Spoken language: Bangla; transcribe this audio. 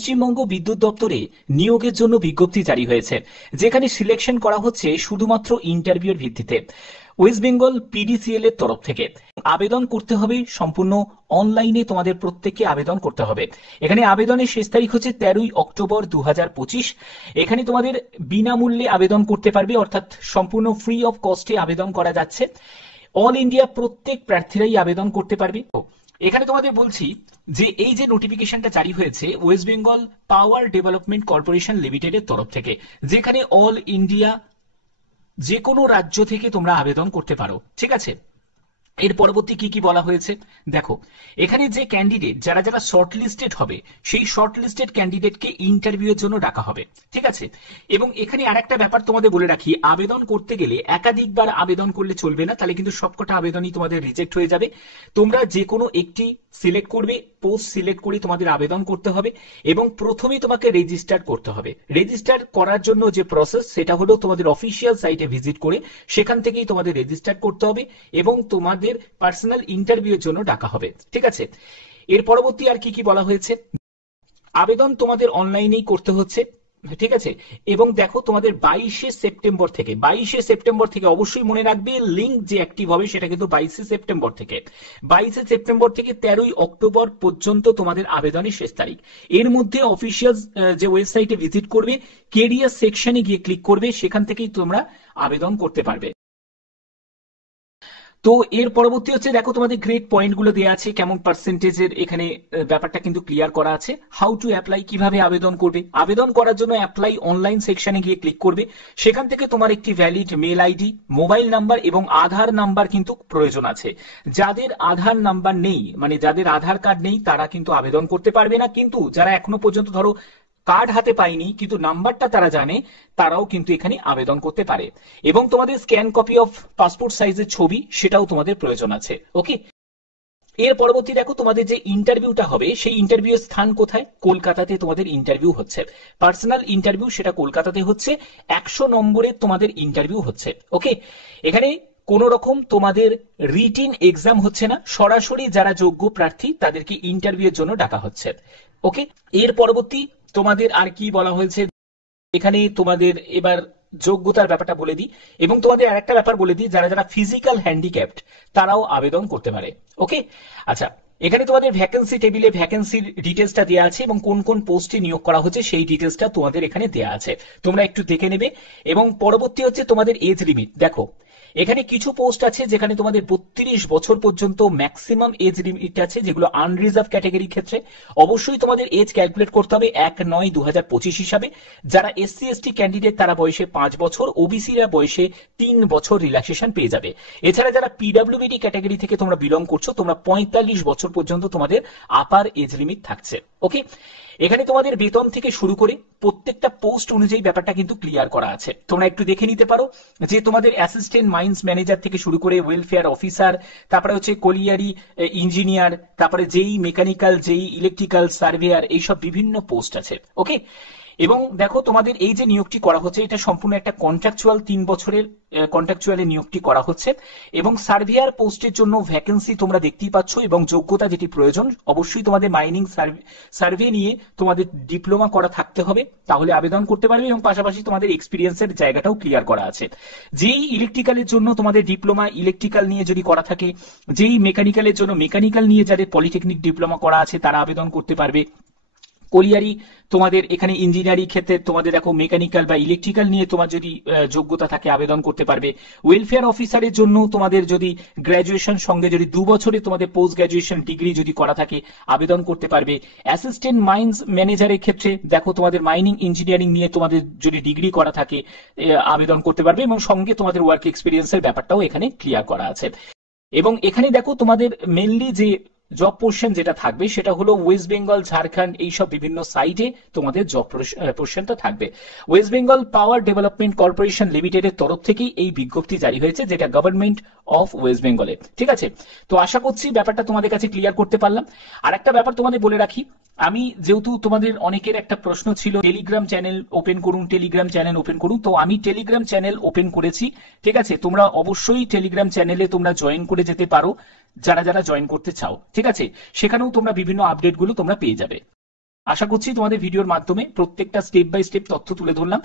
পশ্চিমবঙ্গ বিদ্যুৎ দপ্তরে নিয়োগের জন্য বিজ্ঞপ্তি জারি হয়েছে, যেখানে সিলেকশন করা হচ্ছে শুধুমাত্র ইন্টারভিউর ভিত্তিতে ওয়েস্ট বেঙ্গল পিডিসিএল এর তরফ থেকে। আবেদন করতে হবে সম্পূর্ণ অনলাইনে, তোমাদের প্রত্যেককে আবেদন করতে হবে। এখানে আবেদনের শেষ তারিখ হচ্ছে 13ই অক্টোবর 2025। এখানে তোমাদের বিনামূল্যে আবেদন করতে পারবে, অর্থাৎ সম্পূর্ণ ফ্রি অফ কস্টে আবেদন করা যাচ্ছে। অল ইন্ডিয়া প্রত্যেক প্রার্থীরাই আবেদন করতে পারবে। এখানে তোমাদের বলছি যে এই যে নোটিফিকেশনটা জারি হয়েছে West Bengal power development corporation লিমিটেডের তরফ থেকে, যেখানে অল ইন্ডিয়া যে কোনো রাজ্য থেকে তোমরা আবেদন করতে পারো। ঠিক আছে, এর পরবর্তী কি কি বলা হয়েছে দেখো। এখানে যে ক্যান্ডিডেট যারা যারা শর্ট লিস্টেড হবে, সেই শর্ট লিস্টেড ক্যান্ডিডেটকে ইন্টারভিউ এর জন্য ডাকা হবে। ঠিক আছে, এবং এখানে আরেকটা ব্যাপার তোমাদের বলে রাখি, আবেদন করতে গেলে একাধিকবার আবেদন করলে চলবে না, তাহলে কিন্তু সবকটা আবেদনই তোমাদের রিজেক্ট হয়ে যাবে। তোমরা যে কোনো একটি সিলেক্ট করবে, পোস্ট সিলেক্ট করে তোমাদের আবেদন করতে হবে, এবং প্রথমেই তোমাকে রেজিস্টার করতে হবে। রেজিস্টার করার জন্য যে প্রসেস, সেটা হলো তোমাদের অফিসিয়াল সাইটে ভিজিট করে সেখান থেকেই তোমাদের রেজিস্টার করতে হবে, এবং তোমাদের পার্সোনাল ইন্টারভিউর জন্য ডাকা হবে। ঠিক আছে, এর পরবর্তী আর কি কি বলা হয়েছে, আবেদন তোমাদের অনলাইনেই করতে হচ্ছে। ঠিক আছে, এবং দেখো তোমাদের 22শে সেপ্টেম্বর থেকে অবশ্যই মনে রাখবে, লিঙ্ক যে অ্যাক্টিভ হবে সেটা কিন্তু 22শে সেপ্টেম্বর থেকে। 22শে সেপ্টেম্বর থেকে 13ই অক্টোবর পর্যন্ত তোমাদের আবেদনের শেষ তারিখ। এর মধ্যে অফিসিয়াল যে ওয়েবসাইটে ভিজিট করবে, কেরিয়ার সেকশনে গিয়ে ক্লিক করবে, সেখান থেকেই তোমরা আবেদন করতে পারবে। তো এর পরবর্তী হচ্ছে দেখো তোমাদের গ্রেড পয়েন্ট গুলো দেওয়া আছে, কেমন পার্সেন্টেজের এখানে ব্যাপারটা কিন্তু ক্লিয়ার করা আছে। হাউ টু অ্যাপ্লাই, কিভাবে আবেদন করবে। আবেদন করার জন্য অ্যাপ্লাই অনলাইন সেকশনে গিয়ে ক্লিক করবে, সেখান থেকে তোমার একটি valid mail ID, mobile number এবং আধার নাম্বার কিন্তু প্রয়োজন আছে। যাদের আধার নাম্বার নেই, মানে যাদের আধার কার্ড নেই, তারা কিন্তু আবেদন করতে পারবে না, কিন্তু যারা এখনো পর্যন্ত ধরো কার্ড হাতে পায়নি কিন্তু নাম্বারটা তারা জানে, তারাও কিন্তু এখানে আবেদন করতে পারে। এবং তোমাদের স্ক্যান কপি অফ পাসপোর্ট সাইজের ছবি, সেটাও তোমাদের প্রয়োজন আছে। ওকে, এর পরবর্তী দেখো তোমাদের যে ইন্টারভিউটা হবে, সেই ইন্টারভিউ স্থান কোথায়, কলকাতাতে তোমাদের ইন্টারভিউ হচ্ছে। পার্সোনাল ইন্টারভিউ সেটা কলকাতাতে হচ্ছে, 100 নম্বরের তোমাদের ইন্টারভিউ হচ্ছে। ওকে, এখানে কোন রকম তোমাদের রিটিন এক্সাম হচ্ছে না, সরাসরি যারা যোগ্য প্রার্থী তাদেরকে ইন্টারভিউ এর জন্য ডাকা হচ্ছে। ওকে, এর পরবর্তী তোমাদের আর কি বলা হয়েছে, এখানে তোমাদের এবার যোগ্যতার ব্যাপারটা বলে দিই, এবং তোমাদের আরেকটা ব্যাপার বলে দিই, যারা যারা ফিজিক্যাল হ্যান্ডিক্যাপড তারাও আবেদন করতে পারে। ওকে, আচ্ছা, এখানে তোমাদের ভ্যাকেন্সি টেবিলে ভ্যাকেন্সির ডিটেলসটা দেওয়া আছে, এবং কোন কোন পোস্টে নিয়োগ করা হচ্ছে সেই ডিটেলসটা তোমাদের এখানে দেওয়া আছে, তোমরা একটু দেখে নেবে। এবং পরবর্তী হচ্ছে তোমাদের এজ লিমিট। দেখো এখানে কিছু পোস্ট আছে যেখানে তোমাদের 32 বছর পর্যন্ত ম্যাক্সিমাম এজ লিমিট আছে, যেগুলো আনরিজার্ভ ক্যাটাগরির ক্ষেত্রে। অবশ্যই তোমাদের এজ ক্যালকুলেট করতে হবে 1/9/2025 হিসাবে। যারা এসসি এসটি ক্যান্ডিডেট তারা বয়সে 5 বছর, ওবিসিরা বয়সে 3 বছর রিল্যাক্সেশন পেয়ে যাবে। এছাড়া যারা পিডব্লিউবিডি ক্যাটাগরি থেকে তোমরা বিলং করছো, তোমরা 45 বছর পর্যন্ত তোমাদের আপার এজ লিমিট থাকছে। ওকে, এখানে তোমাদের বেতন থেকে শুরু করে প্রত্যেকটা পোস্ট অনুযায়ী ব্যাপারটা কিন্তু ক্লিয়ার করা আছে, তোমরা একটু দেখে নিতে পারো। যে তোমাদের অ্যাসিস্ট্যান্ট মাইন্স ম্যানেজার থেকে শুরু করে ওয়েলফেয়ার অফিসার, তারপরে হচ্ছে কলিয়ারি ইঞ্জিনিয়ার, তারপরে যেই মেকানিক্যাল, যেই ইলেকট্রিক্যাল, সার্ভেয়ার, এইসব বিভিন্ন পোস্ট আছে। ওকে, এবং দেখো তোমাদের এই যে নিয়োগটি করা হচ্ছে, এটা সম্পূর্ণ একটা কন্ট্রাকচুয়াল 3 বছরের কন্ট্রাকচুয়ালে নিয়োগটি করা হচ্ছে। এবং সার্ভেয়ার পোস্টের জন্য ভ্যাকেন্সি তোমরা দেখতেই পাচ্ছ, এবং যোগ্যতা যেটি প্রয়োজন, অবশ্যই তোমাদের মাইনিং সার্ভে নিয়ে তোমাদের ডিপ্লোমা করা থাকতে হবে, তাহলে আবেদন করতে পারবে। এবং পাশাপাশি তোমাদের এক্সপিরিয়েন্সের জায়গাটাও ক্লিয়ার করা আছে। যেই ইলেকট্রিক্যালের জন্য তোমাদের ডিপ্লোমা ইলেকট্রিক্যাল নিয়ে যদি করা থাকে, যেই মেকানিক্যালের জন্য মেকানিক্যাল নিয়ে যাদের পলিটেকনিক ডিপ্লোমা করা আছে তারা আবেদন করতে পারবে। কলিয়ারি তোমাদের এখানে ইঞ্জিনিয়ারিং ক্ষেত্রে তোমাদের দেখো মেকানিক্যাল বা ইলেকট্রিক্যাল নিয়ে তোমার যদি যোগ্যতা থাকে আবেদন করতে পারবে। ওয়েলফেয়ার অফিসারের জন্য তোমাদের যদি গ্র্যাজুয়েশন সঙ্গে যদি 2 বছরে তোমাদের পোস্ট গ্র্যাজুয়েশন ডিগ্রি যদি করা থাকে আবেদন করতে পারবে। অ্যাসিস্ট্যান্ট মাইন্স ম্যানেজারের ক্ষেত্রে দেখো তোমাদের মাইনিং ইঞ্জিনিয়ারিং নিয়ে তোমাদের যদি ডিগ্রি করা থাকে আবেদন করতে পারবে, এবং সঙ্গে তোমাদের ওয়ার্ক এক্সপিরিয়েন্সের ব্যাপারটাও এখানে ক্লিয়ার করা আছে। এবং এখানে দেখো তোমাদের মেনলি যে জব পোর্শন যেটা থাকবে সেটা হলো ওয়েস্ট বেঙ্গল, ঝাড়খণ্ড, এইসব বিভিন্ন সাইটে তোমাদের জব পোর্শনটা থাকবে। West Bengal power development corporation লিমিটেডের তরফ থেকেই এই বিজ্ঞপ্তি জারি হয়েছে, যেটা গভর্নমেন্ট অফ ওয়েস্ট বেঙ্গলে। ঠিক আছে, তো আশা করছি ব্যাপারটা তোমাদের কাছে ক্লিয়ার করতে পারলাম। আর একটা ব্যাপার তোমাদের বলে রাখি, আমি যেহেতু তোমাদের অনেকের একটা প্রশ্ন ছিল টেলিগ্রাম চ্যানেল ওপেন করুন, টেলিগ্রাম চ্যানেল ওপেন করুন, তো আমি টেলিগ্রাম চ্যানেল ওপেন করেছি। ঠিক আছে, তোমরা অবশ্যই টেলিগ্রাম চ্যানেলে তোমরা জয়েন করে যেতে পারো, যারা যারা জয়েন করতে চাও। ঠিক আছে, সেখানেও তোমরা বিভিন্ন আপডেটগুলো তোমরা পেয়ে যাবে। আশা করছি তোমাদের ভিডিওর মাধ্যমে প্রত্যেকটা স্টেপ বাই স্টেপ তথ্য তুলে ধরলাম।